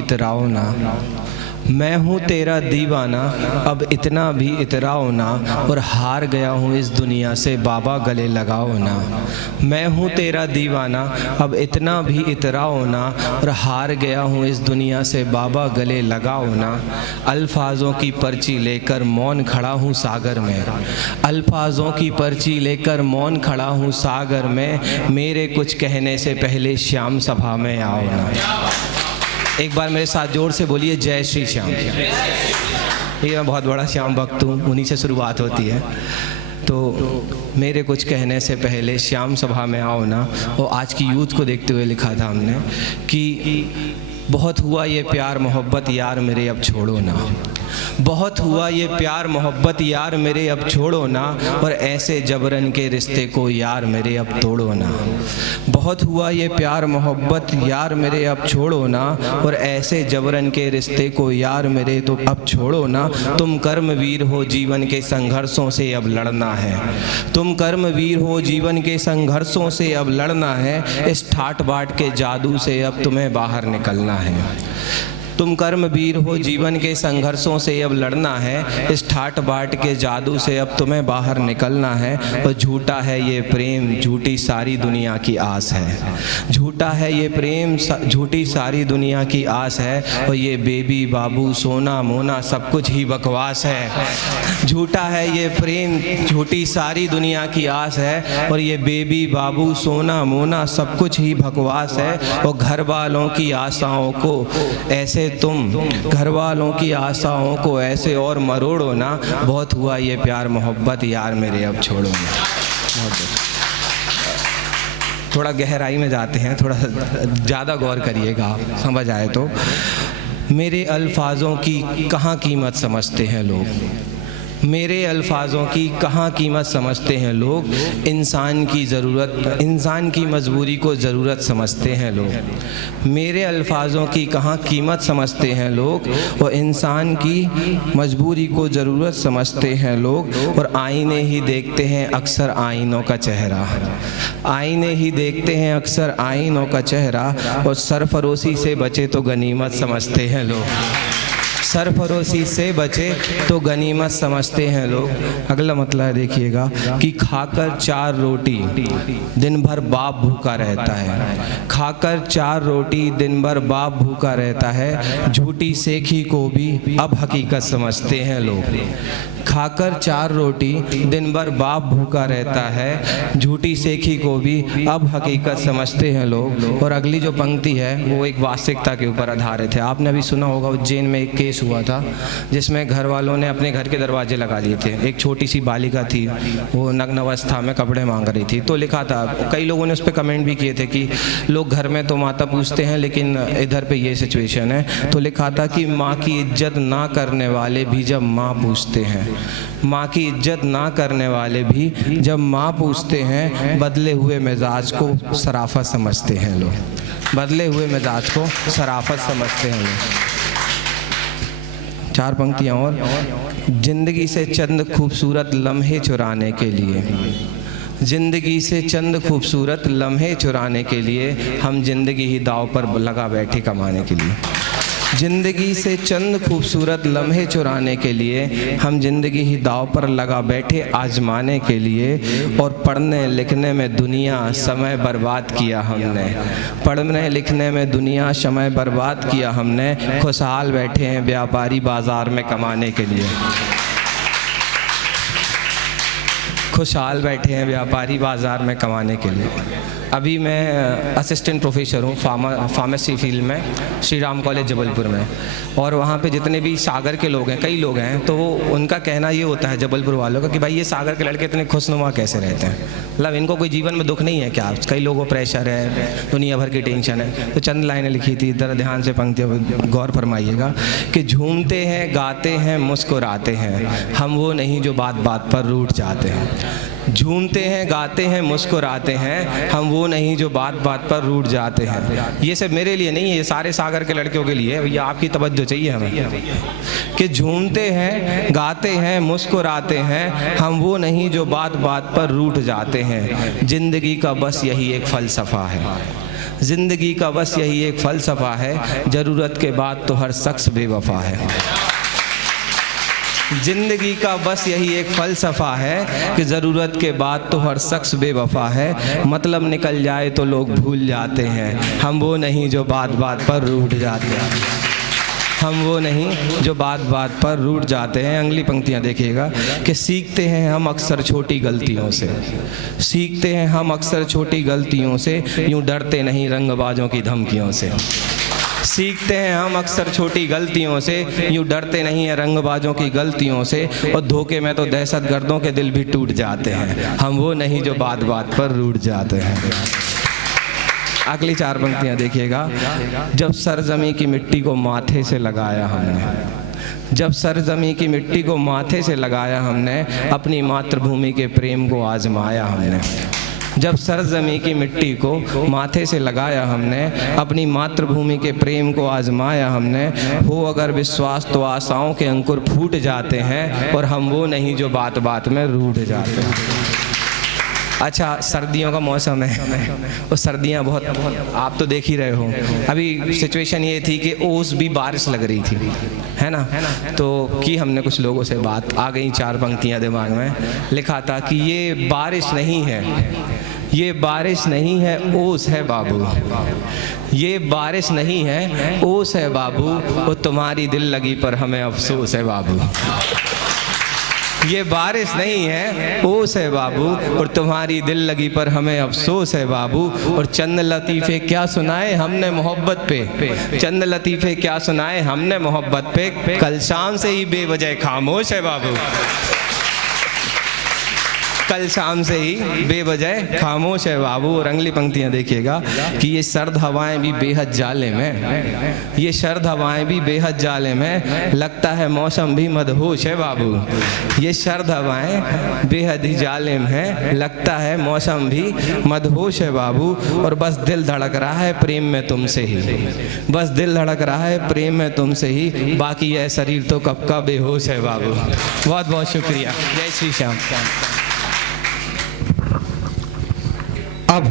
इतराओ ना, मैं हूँ तेरा दीवाना अब इतना भी इतराओ ना, और हार गया हूँ इस दुनिया से बाबा गले लगाओ ना। मैं हूँ तेरा दीवाना अब इतना भी इतराओ ना, और हार गया हूँ इस दुनिया से बाबा गले लगाओ ना। अल्फाजों की पर्ची लेकर मौन खड़ा हूँ सागर में, अल्फाजों की पर्ची लेकर मौन खड़ा हूँ सागर में, मेरे कुछ कहने से पहले श्याम सभा में आओ ना। एक बार मेरे साथ जोर से बोलिए जय श्री श्याम। ये मैं बहुत बड़ा श्याम भक्त हूँ, उन्हीं से शुरुआत होती है। तो मेरे कुछ कहने से पहले श्याम सभा में आओ ना। और आज की यूथ को देखते हुए लिखा था हमने कि बहुत हुआ ये प्यार मोहब्बत यार मेरे अब छोड़ो ना, बहुत हुआ ये प्यार मोहब्बत यार मेरे अब छोड़ो ना, और ऐसे जबरन के रिश्ते को यार मेरे अब तोड़ो ना। बहुत हुआ ये प्यार मोहब्बत यार मेरे अब छोड़ो ना, और ऐसे जबरन के रिश्ते को यार मेरे तो अब छोड़ो ना। तुम कर्मवीर हो जीवन के संघर्षों से अब लड़ना है, तुम कर्मवीर हो जीवन के संघर्षों से अब लड़ना है, इस ठाट बाट के जादू से अब तुम्हें बाहर निकलना है। तुम कर्मवीर हो जीवन के संघर्षों से अब लड़ना है, इस ठाट बाट के जादू से अब तुम्हें बाहर निकलना है। और झूठा है ये प्रेम झूठी सारी दुनिया की आस है, झूठा है ये प्रेम झूठी सारी दुनिया की आस है, और ये बेबी बाबू सोना मोना सब कुछ ही बकवास है। झूठा है ये प्रेम झूठी सारी दुनिया की आस है, और ये बेबी बाबू सोना मोना सब कुछ ही बकवास है। और घर वालों की आशाओं को ऐसे तुम घर वालों की आशाओं को ऐसे और मरोड़ो ना, बहुत हुआ ये प्यार मोहब्बत यार मेरे अब छोड़ो ना। थोड़ा गहराई में जाते हैं, थोड़ा ज़्यादा गौर करिएगा आप, समझ आए तो। मेरे अल्फाजों की कहाँ कीमत समझते हैं लोग, मेरे अल्फाजों की कहाँ कीमत समझते हैं लोग, इंसान की ज़रूरत इंसान की मजबूरी को ज़रूरत समझते हैं लोग। मेरे अल्फाजों की कहाँ कीमत समझते हैं लोग, और इंसान की मजबूरी को ज़रूरत समझते हैं लोग। और आईने ही देखते हैं अक्सर आईनों का चेहरा, आईने ही देखते हैं अक्सर आईनों का चेहरा, और सरफरोशी से बचे तो गनीमत समझते हैं लोग, सरफरोशी से बचे तो गनीमत समझते हैं लोग। अगला मतलब है देखिएगा कि खाकर 4 रोटी दिन भर बाप भूखा रहता है, खाकर 4 रोटी दिन भर बाप भूखा रहता है, झूठी सेखी को भी अब हकीकत समझते हैं लोग। खाकर 4 रोटी दिन भर बाप भूखा रहता है, झूठी सेखी को भी अब हकीकत समझते हैं लोग। और अगली जो पंक्ति है वो एक वास्तविकता के ऊपर आधारित है। आपने अभी सुना होगा उज्जैन में एक केस हुआ था जिसमें घर वालों ने अपने घर के दरवाजे लगा लिए थे। एक छोटी सी बालिका थी, वो नग्न अवस्था में कपड़े मांग रही थी। तो लिखा था, कई लोगों ने उस पर कमेंट भी किए थे कि लोग घर में तो माता पूछते हैं लेकिन इधर पे ये सिचुएशन है। तो लिखा था कि माँ की इज्जत ना करने वाले भी जब माँ पूछते हैं, माँ की इज्जत ना करने वाले भी जब माँ पूछते हैं, बदले हुए मिजाज को शराफत समझते हैं लोग, बदले हुए मिजाज को शराफत समझते हैं लोग। 4 पंक्तियाँ और। जिंदगी से चंद खूबसूरत लम्हे चुराने के लिए, जिंदगी से चंद खूबसूरत लम्हे चुराने के लिए हम जिंदगी ही दाव पर लगा बैठे कमाने के लिए, जिंदगी से चंद खूबसूरत लम्हे चुराने के लिए हम जिंदगी ही दाव पर लगा बैठे आजमाने के लिए। और पढ़ने लिखने में दुनिया समय बर्बाद किया हमने, पढ़ने लिखने में दुनिया समय बर्बाद किया हमने, खुशहाल बैठे हैं व्यापारी बाजार में कमाने के लिए, खुशहाल बैठे हैं व्यापारी बाज़ार में कमाने के लिए। अभी मैं असिस्टेंट प्रोफेसर हूँ फार्मेसी फील्ड में, श्री राम कॉलेज जबलपुर में। और वहाँ पे जितने भी सागर के लोग हैं, कई लोग हैं, तो उनका कहना ये होता है जबलपुर वालों का कि भाई ये सागर के लड़के इतने खुशनुमा कैसे रहते हैं, मतलब इनको कोई जीवन में दुख नहीं है क्या। कई लोगों को प्रेशर है, दुनिया भर की टेंशन है। तो चंद लाइनें लिखी थी, ज़रा ध्यान से पंक्तियों गौर फरमाइएगा कि झूमते हैं गाते हैं मुस्कुराते हैं, हम वो नहीं जो बात बात पर रूठ जाते हैं। झूमते हैं गाते हैं मुस्कुराते हैं, हम वो नहीं जो बात बात पर रूठ जाते हैं। ये सब मेरे लिए नहीं है, ये सारे सागर के लड़कियों के लिए है। भैया आपकी तवज्जो चाहिए हमें कि झूमते हैं गाते हैं मुस्कुराते हैं, हम वो नहीं जो बात बात पर रूठ जाते हैं। जिंदगी का बस यही एक फ़लसफ़ा है, जिंदगी का बस यही एक फ़लसफ़ा है, ज़रूरत के बाद तो हर शख्स बेवफा है। जिंदगी का बस यही एक फ़लसफ़ा है कि ज़रूरत के बाद तो हर शख्स बेवफा है। मतलब निकल जाए तो लोग भूल जाते हैं, हम वो नहीं जो बात बात पर रूठ जाते हैं। हम वो नहीं जो बात बात पर रूठ जाते हैं। अगली पंक्तियाँ देखिएगा कि सीखते हैं हम अक्सर छोटी गलतियों से, सीखते हैं हम अक्सर छोटी गलतियों से, यूँ डरते नहीं रंगबाजों की धमकियों से। सीखते हैं हम अक्सर छोटी गलतियों से, यूँ डरते नहीं हैं रंगबाजों की गलतियों से, और धोखे में तो दहशतगर्दों के दिल भी टूट जाते हैं, हम वो नहीं जो बात बात पर रूठ जाते हैं। अगली 4 पंक्तियाँ देखिएगा। जब सरजमी की मिट्टी को माथे से लगाया हमने, जब सरजमी की मिट्टी को माथे से लगाया हमने, अपनी मातृभूमि के प्रेम को आजमाया हमने। जब सरजमी की मिट्टी को माथे से लगाया हमने, अपनी मातृभूमि के प्रेम को आजमाया हमने, हो अगर विश्वास तो आशाओं के अंकुर फूट जाते हैं, और हम वो नहीं जो बात बात में रूठ जाते हैं। अच्छा, सर्दियों का मौसम है और सर्दियाँ बहुत, आप तो देख ही रहे हो। अभी सिचुएशन ये थी कि ओस भी बारिश लग रही थी, है ना। तो कि हमने कुछ लोगों से बात, आ गई 4 पंक्तियाँ दिमाग में। लिखा था कि ये बारिश नहीं है, ये बारिश नहीं है, ओस है बाबू। ये बारिश नहीं है, ओस है बाबू, और तुम्हारी दिल लगी पर हमें अफसोस है बाबू। ये बारिश नहीं है, ओस है बाबू, और तुम्हारी दिल लगी पर हमें अफसोस है बाबू। और चंद लतीफ़े क्या सुनाए हमने मोहब्बत पे, चंद लतीफ़े क्या सुनाए हमने मोहब्बत पे, कल शाम से ही बेवजह खामोश है बाबू। कल शाम से ही बेवजह खामोश है बाबू। और अगली पंक्तियाँ देखिएगा कि ये सर्द हवाएं भी बेहद जालिम है, ये सर्द हवाएं भी बेहद जालिम है, लगता है मौसम भी मदहोश है बाबू। ये सर्द हवाएं बेहद ही जालिम है, लगता है मौसम भी मदहोश है बाबू। और बस दिल धड़क रहा है प्रेम में तुमसे ही, बस दिल धड़क रहा है प्रेम में तुमसे ही, बाकी यह शरीर तो कब का बेहोश है बाबू। बहुत बहुत शुक्रिया। जय श्री श्याम। अब